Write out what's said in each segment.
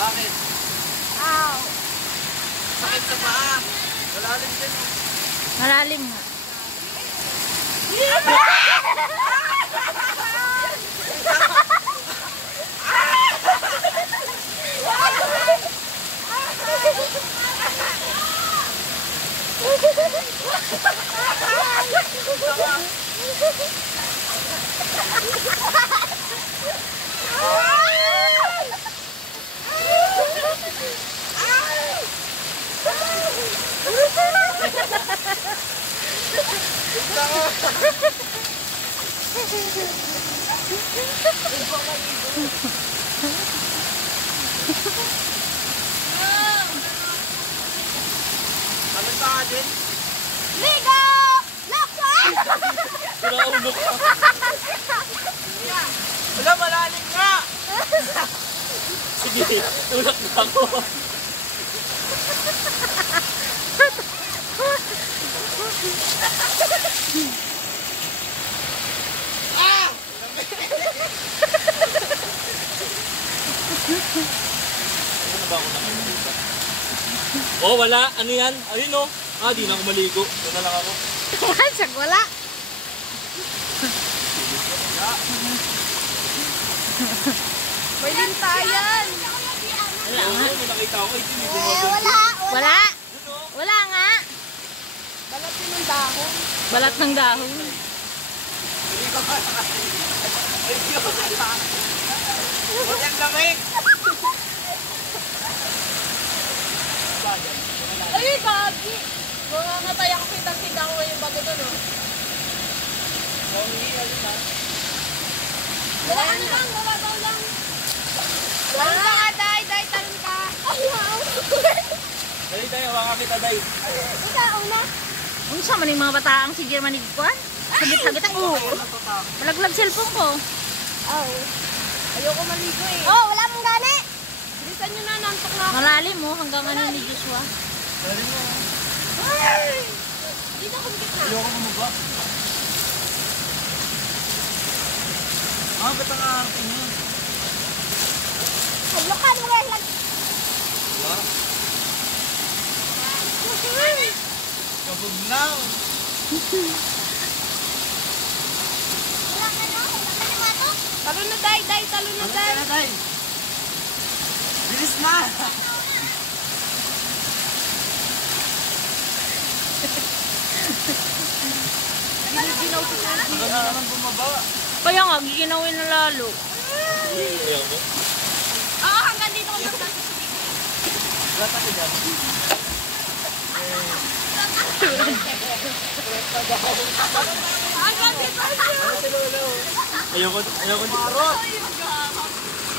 Bakit? Ow! Sakit sa paa. Malalim din. Malalim nga. Ano ba din? Ligo! Lakwa! Pinaulog ka. Wala, malalim nga! Sige, tulak na ako. Ah! Ano ba ako nakalimutan? Oh, wala. Ano yan? Ayun oh. Ah, di na ako maligo. Doon na lang ako. Sag wala. May lintayan! Wala nga. May nakita ako. Ito yung Wala! Wala. Wala nga. Balat yun ng dahon. Balat ng dahon. Huwag yung lamig! Ay, gagi! Mamatay ako kitang-kita ko yung bago doon, oh. Wala ano lang, wala daw lang. Talon ka nga, Day, talon ka. Ay, wow! Dali tayo, baka kita day. Ikaw na. Kung sa man yung mga bataang si German Igpuan? Sagit-sagit ang malaglag cellphone ko. Oh. Ayoko maligo eh. Oh, wala mong gani. Bilisan nyo na, nantok na ako. Malalim mo hanggang ano ni Joshua. Dali mo. Ay! Dito akong gitna. Ayoko bumaba. Ah, ba't ang aking yun? Hadlokan mo rin lang. Wala. Kabugnaw. Talon na, Day, talon na, Day. Ano ka na, day? Bilis na! Ginaginaw ko na. Hindi na naman bumaba. Kaya nga, giginawin na lalo. Ayaw mo? Oo, hanggang dito ko lang. Gata ko dyan. Hanggang dito. Ayoko dito. Marot!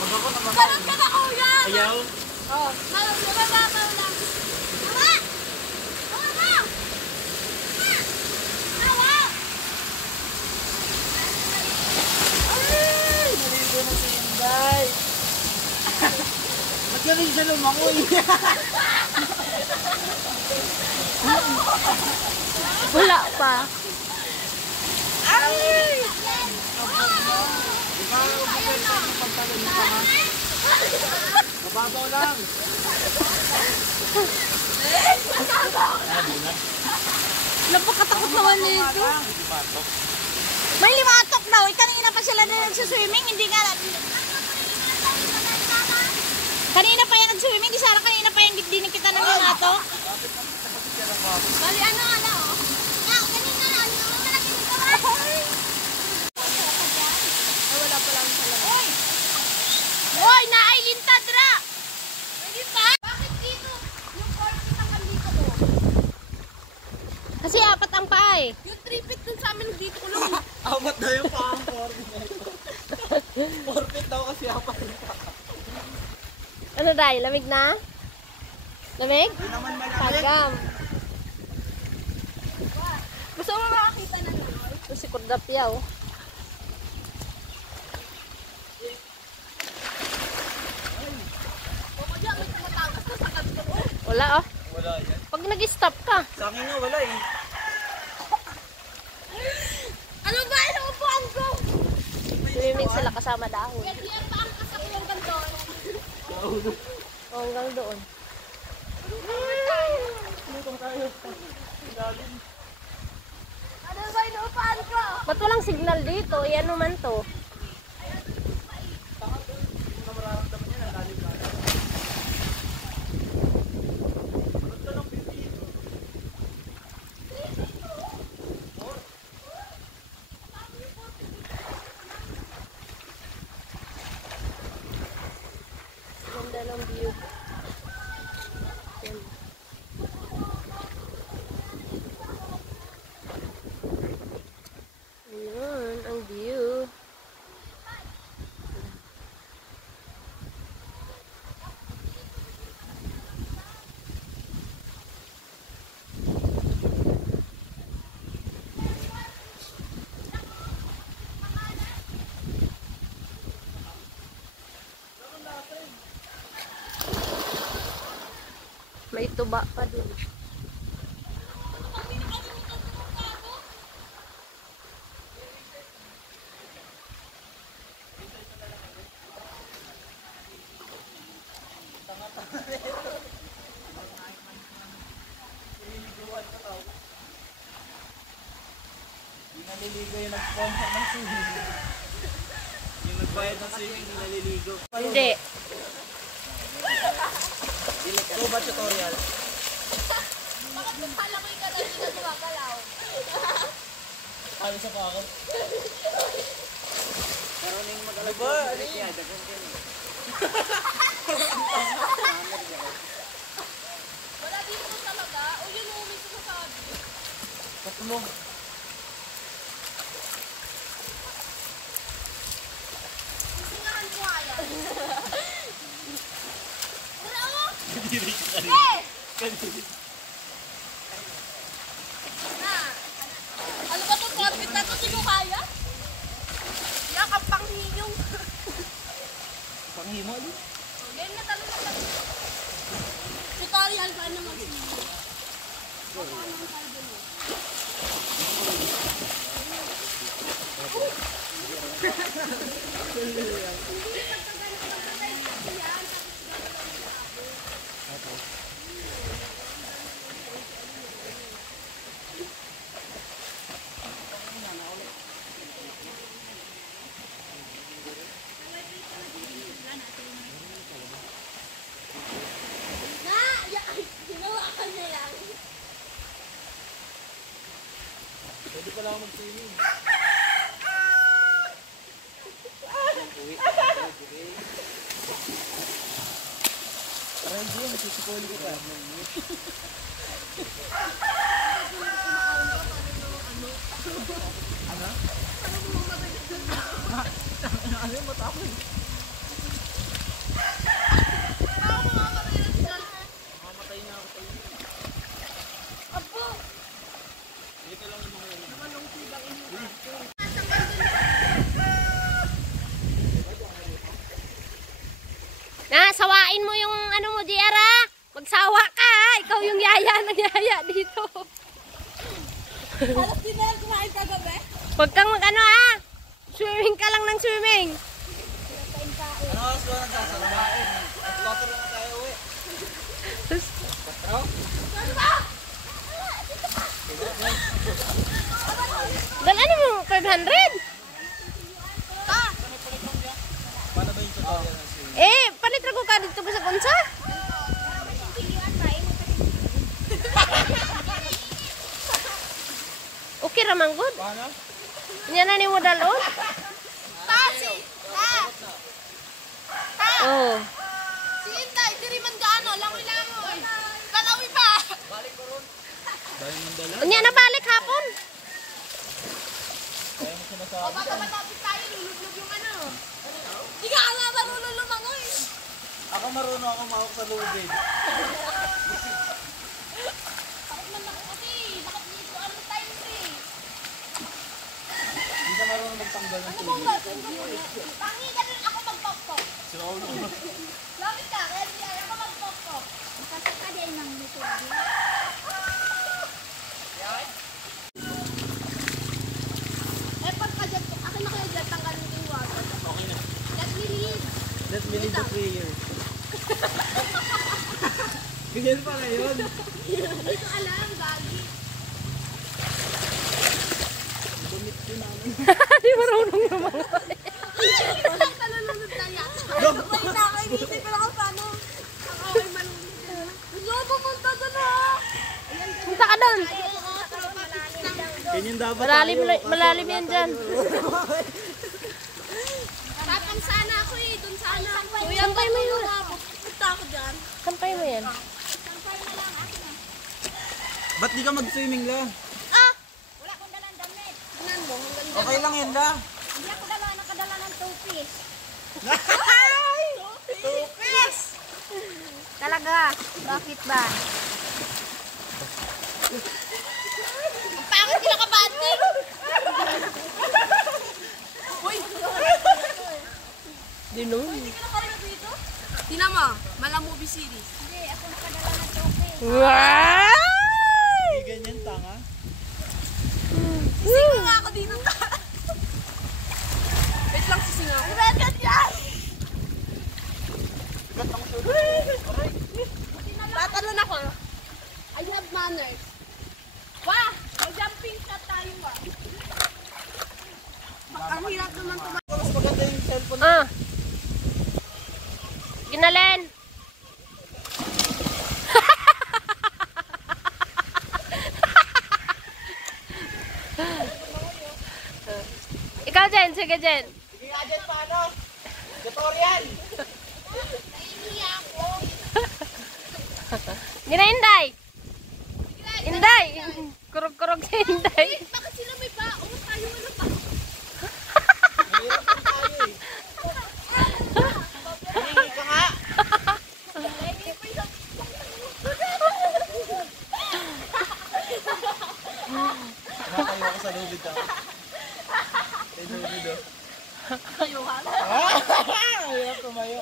Pag ako naman. Talon ka na, kuya. Ayaw. Oh, mababaw lang. Awa! Awa! Awa! Ay! Naligo na si Inday. Ba't galing siya lumangoy? Wala pa. Ay! Di ba umabel sa yung pagtalon mo pa nga? Mababaw lang. Napakatakot naman nito. May limatok daw. Kanina pa sila na nagsiswimming. Hindi nga. Kanina pa yan nagswimming. Di sana kanina pa yan dinig kita ng limatok. Bali, ano, oh. Kanina, malaki nito. Wala pa lang sa laman. Hoy! Hoy! Naay lintadra! Pwede pa? Bakit dito? Yung 40 tanggal dito ko. Kasi apat ang paa eh. Yung 3 feet dun sa amin dito ko lang. Amat na yung pang 4 feet. 4 feet daw kasi apat yung pang. Ano dahil? Lamig na? Lamig? Hindi naman malamig. Tagam. Gusto mo makakita na nun? Ito si Kordapyaw. Baka dyan, may tumatagas na sa kanto ko. Wala oh. Wala yan. Pag nag-stop ka. Sa akin nga wala eh. Ano ba? Ano upuan ko? Swimming sila kasama dahon. Pwede yan pa ang kasaklang ganito. O, hanggang doon. Lutong tayo. Ilalim. Ano ba inuupahan ko? Ba't walang signal dito? Yan naman to. Kung mararamdaman niya, nalalim na. Ganda ng bibig. Ganda ng view. Yan. Ayan, ang view. May tuba pa dun. Hindi naliligo yung nag-sponsor ng swimming. Yung nagbayad ng swimming, hindi naliligo. Hindi. Tuba tutorial. Bakit mo pala ko yung ganun na gumagalaw? Kali sa pa ako. Maruning mag-alag Diba? ko siya, dagan ka niya. Wala dito talaga. O yun o, may sumasabi. Bato mo. Sisingahan ko nga yan. Wala o! Kadiri ka rin. Eh! Kadiri. Na! Ano ba itong carpet na ito? Sino kaya? Yak, ang panghiyong. Panghimo din. Ganyan na talo na talo. Tutorial ba naman siya? Na! Ginawa ka na lang. Pwede pala ako mag-swimming. Parang hindi yun, susukulin kita. Ano? Ano yung mata ko eh? Mamamatay na ako tayo. Apo! Dito lang yung mga Na, sawain mo yung ano mo, Jiara. Magsawa ka, ha? Ikaw yung yaya ng yaya dito. Halos din na lang kumain kagabi. Huwag kang mag-ano, ha? Swimming ka lang ng swimming. Ano oras ba nagsasalawain? At 4 na tayo uwi. Dalan mo, 500? Paano ba yung tutorial ng swimming? Eh, palitra ko ka dito ba sa kunsa? Okay ramang good. Paano? Nya na ni mo dalon? Tasi! Ha! Oh. Si Intay, diri man gaano, langoy-langoy. Kalawi pa! Dahil mandala? Nya na balik hapon. Kaya mo sinasabi. O baka matapit tayo, lulublog yung ano. Di ka nga marunong lumangoy. Ako marunong ako mahawak sa lubid. Bakit man ako kasi? Bakit dito? Ano time free? Hindi ka marunong magtanggal ng Ano bang tubig. gagawin? Tangi ka rin ako magpokpok. Si Raul naman. Lapit ka, kaya di ako magpokpok. Kasi ka din ng tubig. Eh, pagka dyan, akin na kaya dyan, tanggalin ko yung water. Okay na. Let me leave. Let me live the prayer. Ganyan pa ngayon. Hindi ko alam, gagi. Di marunong naman. Kalulunod na yata. May nakainisip ko lang paano. Ako ay malunod na. Gusto ko pumunta doon ha. Punta ka doon. Ganyan dapat Malalim, malalim yan dyan. Tapang sana ako eh. Doon sana. Kuya, Sampay mo yun. punta ako dyan. Sampay mo yan. Sampay na lang akin eh. Ba't di ka mag-swimming la? Ah! Wala akong dalang damit. Tingnan mo, ang ganda. Okay lang yan la. Hindi ako nakadala ng 2 piece. Ay! 2 piece! Talaga, bakit ba? Ang pangit nila kabanding! Uy! Di no. Hindi ka nakarino dito? Tingnan mo, Mala Movie Series. Hindi, ako nakadala ng 2 piece. Wow! Hindi ganyan tanga. Sisinga nga ako dito. Wait lang, sisinga ako. Record yan! Tatalon ako. I have manners. Wah! Mag-jumping shot tayo ba? Ang hirap naman tumayo. Mas maganda yung cellphone. Ah. Ginalen. Ikaw, Jen. Sige, Jen. Sige nga dyan paano? Tutorial! Gina, Inday. Inday. Kurog-kurog si Inday. Bakit sila may baong? Tayo ano ba? Mahirap lang tayo eh. Hihingi ka nga! Nakatayo ako sa lubid ako. Sa lubid oh. Tayo ka na. Mahirap tumayo.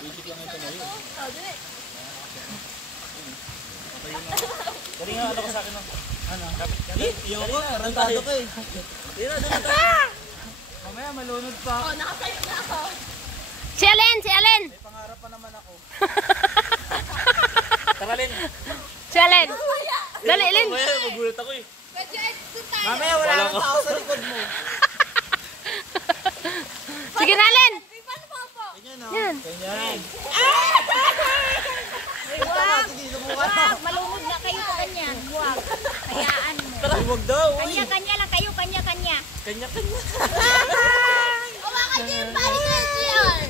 Basic lang yung tumayo. Dali nga, ano ka sa akin no? Ano? Iyo ko, tarantado ka eh. Tira, dali tayo. Mamaya malunod pa. Oh, nakasayo na ako. Si Alin, si Alin. May pangarap pa naman ako. Tara, Len. Si Alin. Dali, Alin. Mamaya, magulat ako eh. Pwede ay doon tayo. Mamaya wala Wala kang ka. tao sa likod mo. Sige na, Alin. Ay, paano po po? Ganyan no? Yan. Ganyan. Wag! Sige, subukan mo. Wag! Malunod na kayo sa kanya. Wag! Hayaan mo. Ay, wag daw. Uy. Kanya-kanya lang kayo, kanya-kanya. Kanya-kanya. Hawakan niyo yung bali ko yung CR.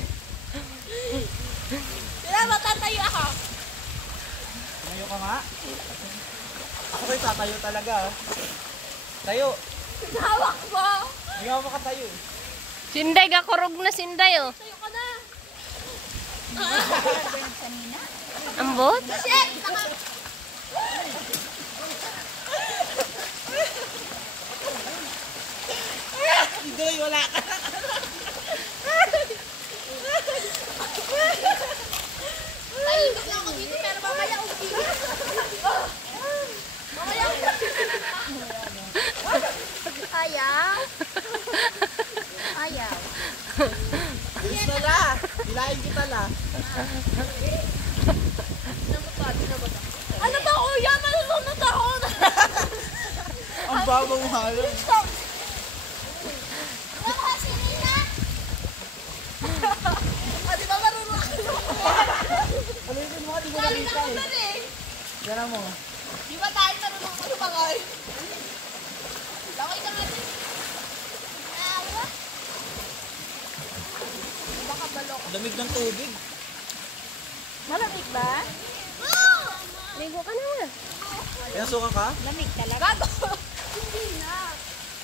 Sila, matatayo ako. Tumayo ka nga. Ako kayo tatayo talaga. ah. Tayo. Hawak mo. Hindi nga ako makatayo eh. Sinday, gakurog na Sinday, oh. Tayo ka na. Ambot? Shit! Idoy, wala ka. Tahimik lang ako dito, pero mamaya umpili. Mamaya Ayaw. Ayaw. Bilis na la. Hilahin kita la. Ano ba, kuya? Malulunod ako. Ang baba mo halos. Wala si Nina. Di ba marunong ako? Alisin mo ka, di ko Galing nakita ako eh. doon eh. Gana mo. Di ba tayo marunong ako bagay? Lakay ka natin. Awa. Baka balok. Lamig ng tubig. Malamig ba? Ligo ka na. Pinasukan ka? Lamig talaga. Gago. Hindi na.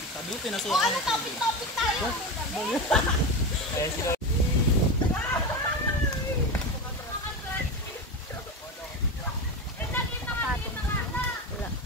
Sabi mo O pinasukan ano, ng tubig. topic tayo. Kaya sila. Wala.